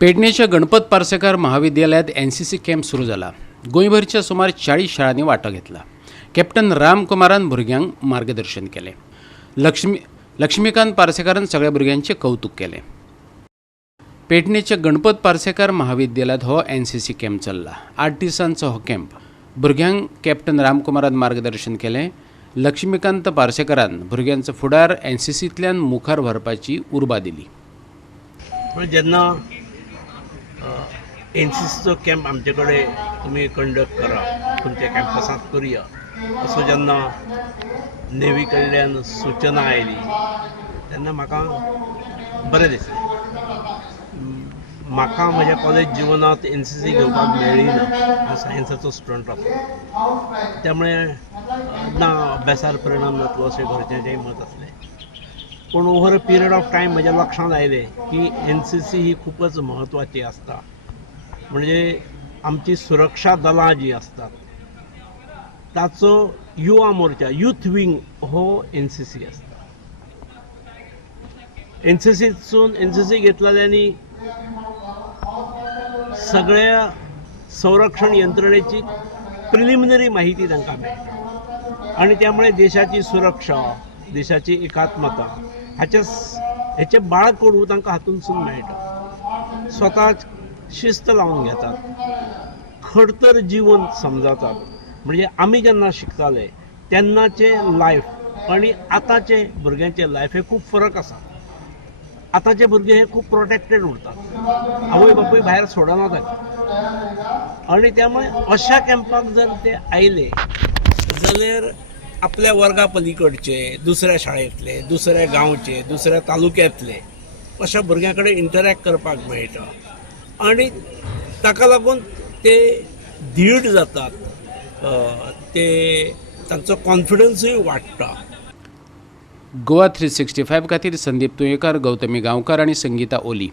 पेडणेच्या गणपत पार्सेकार महाविद्यालयात NCC camp सुरू झाला। गोंयभरच्या सुमार 40 शाळांनी वांटो घेतला। कॅप्टन रामकुमारान भुरग्यांक मार्गदर्शन केले। लक्ष्मीकांत पार्सेकारान सगळ्या भुरग्यांचे कौतुक केले। पेडणेच्या गणपत पार्सेकार महाविद्यालयात हो NCC कॅम्प चल्ला। 8 दिसांचो हो कॅम्प भुरग्यांक कॅप्टन रामकुमारान मार्गदर्शन केले। लक्ष्मीकांत पार्सेकारान भुरग्यांचो फुडार NCCंतल्यान मुखार व्हरपाची उर्बा दिली। जेन्ना NCCचो कॅम्प आमचे कडेन तुमी कंडक्ट करा, तुमच्या कॅम्पसांत करया असो जेन्ना नेवी कडल्यान सूचना आयली तेन्ना म्हाका बरें दिसलें। म्हाका म्हज्या कॉलेज जिवनांत NCC घेवपाक मेळ्ळी ना, हांव सायन्साचो स्टुडंट आसा, त्यामुळे ना अभ्यासार परिणाम जातलो अशें घरच्यांचेंय मत आसलें। पूण over a period of time म्हज्या लक्षांत आयलें की NCC ही खूपच म्हत्वाची आसता। म्हणजे आमची सुरक्षा दलां जी असतात ताचो युवा मोर्चा यूथ विंग हो NCC आसता। NCC घेतलेल्यांनी सगळ्या संरक्षण यंत्रणेची प्रिलिमिनरी माहिती तांकां मेळटा आणि त्यामुळे देशाची सुरक्षा, देशाची एकात्मता हेचे बाळकडू तांकां हातूंतसून मेळटा। स्वता शिस्त लावन घेतात, खडतर जीवन समजतात। म्हणजे आमी जेन्ना शिकताले तेन्नाचे लायफ आणि आतांचे भुरग्यांचे लायफ हे खूब फरक आसा। आतांचे भुरगे हे खूब प्रोटेक्टेड उरतात, आवय बापूय भायर सोडना ताका, आणि त्यामुळे अशा कॅम्पाक जर ते आयले जाल्यार आपल्या वर्गा पलीकडचे दुसऱ्या शाळेंतले, दुसऱ्या गांवचे, दुसऱ्या तालुक्यांतले अशा भुरग्यां कडेन इंटरॅक्ट करपाक मेळटा आणि ताका लागून ते धीट जातात, ते तांचो कॉन्फिडन्सूय वाडटा। Goa365 खातीर संदीप तुयेकार, गौतमी गांवकार आणि संगीता ओली।